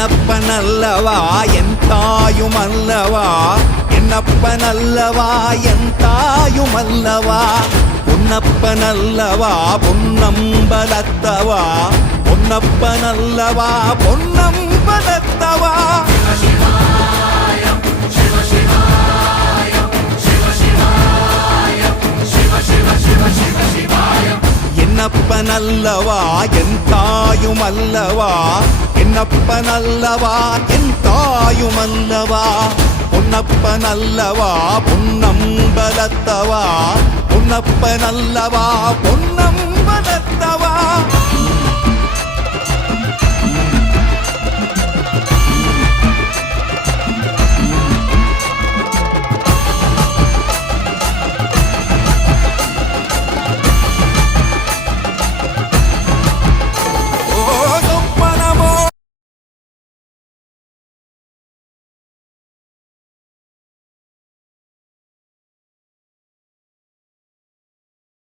என்னப்பனல்லவா என் தாயுமல்லவா, என்னப்பனல்லவா என் தாயுமல்லவா, பொன்னப்பனல்லவா பொன்னம்பலத்தவா, பொன்னப்பனல்லவா பொன்னம்பலத்தவா. என்னப்பனல்லவா என் தாயுமல்லவா, என்னப்பனல்லவா என் தாயுமல்லவா, பொன்னப்பனல்லவா பொன்னம்பலத்தவா, பொன்னப்பனல்லவா பொன்னம்பலத்தவா.